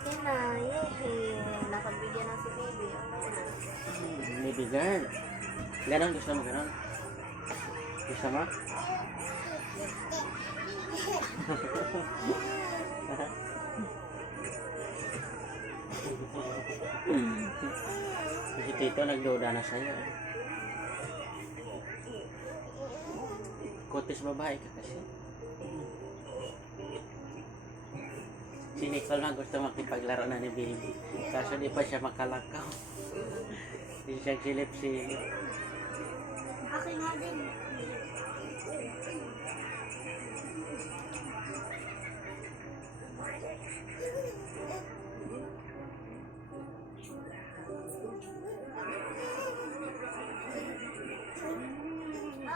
Okay na, yay. Nakabigyan na si baby. Okay na. Baby girl. Ganon, gusto mo ganon? Gusto mo? Si Tito nagduda na sa'yo eh. Kutis babae ka kasi. Si Nicole na gusto makipaglaro na ni baby. Kaso di pa siya makalakaw. Hindi siya silip-silip. Akin nga din.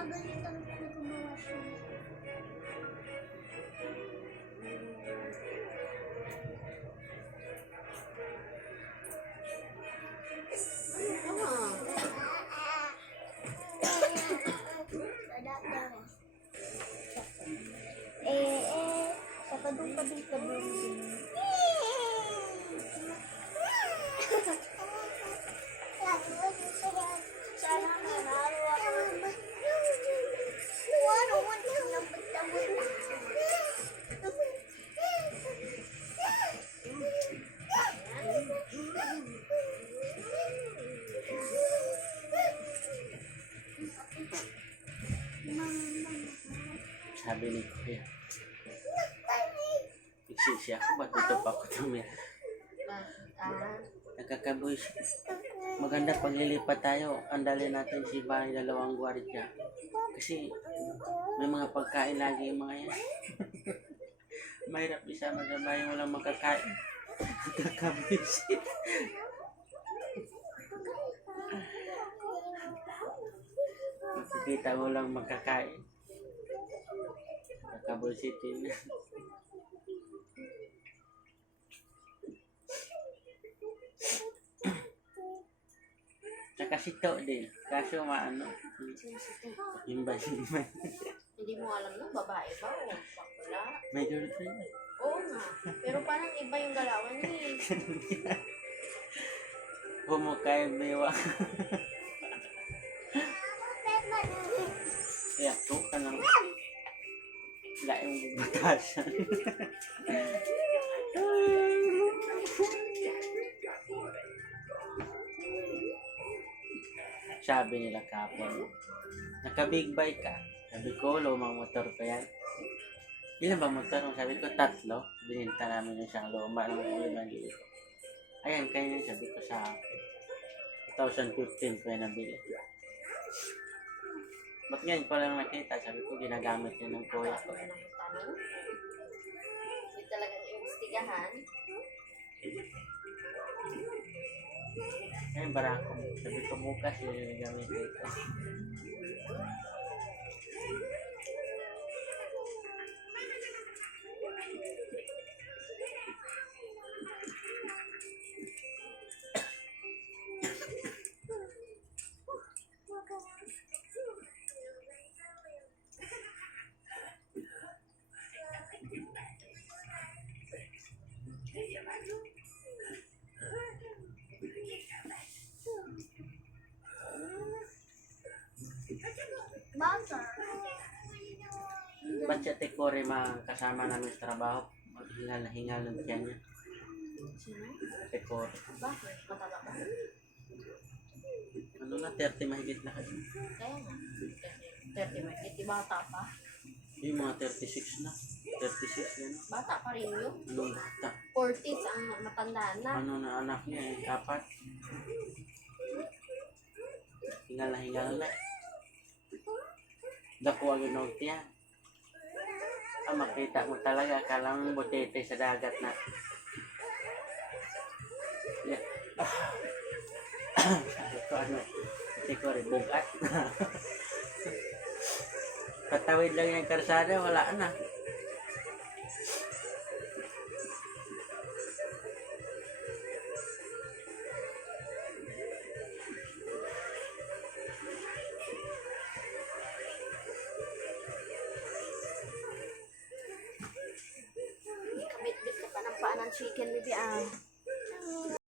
Ganito ang gumawa siya. Kadung-kadung-kadung. Sabi ni Kuya, iksisi ako, ba't ito pa ako tumira? Nakakaboy siya. Maganda paglilipat tayo, andalin natin si Bani, dalawang gwardiya. Kasi may mga pagkain lagi yung mga yan. Mahirap isama sa bahay, walang makakain. Nakakaboy siya. Makikita mo lang makakain. Nakabulsitin. Tsaka sito din. Kaso maano. Himbay-himbay. Hindi mo alam nung babae ba o bakla? May girlfriend. Oo nga. Pero parang iba yung galawan niya eh. Humukay bewa. Kaya to ka lang. Laing batasan. Sabi nila kapon, naka-big bike ka. Sabi ko, lumang motor ko yan. Ilan ba motor mo? Sabi ko, 3. Bininta namin yung siyang luma ng 5,000. Ayan, kaya yun sabi ko sa 2015 ko yan nabili. Ba't ngayon ko lang nakita? Sabi ko, ginagamit niya ng kuya ko. Hindi talagang imbestigahan. Ayun, barako. Sabi ko, bukas yun yung gamit dito. Ba't siya Tekore kasama namin sa trabaho? Maghingal na hingal ng tiyan niya. Sino? Tekore. Bakit? Mataba ka? Ano na, 30 mahigit na kasi. Kaya nga. 30 mahigit. Di bata pa? Yung mga 36 na. 36 yan. Bata pa rin yun. Anong bata? 40s ang matanda na. Ano na anak niya eh, 4. Hingal na. Dako ang inog tiyan. Makita mo talaga, kalang butete sa dagat na. Yeah. Sabi ko ano, Tekore, bugat. Patawid lang yung karsada, wala na. chicken, baby, ah.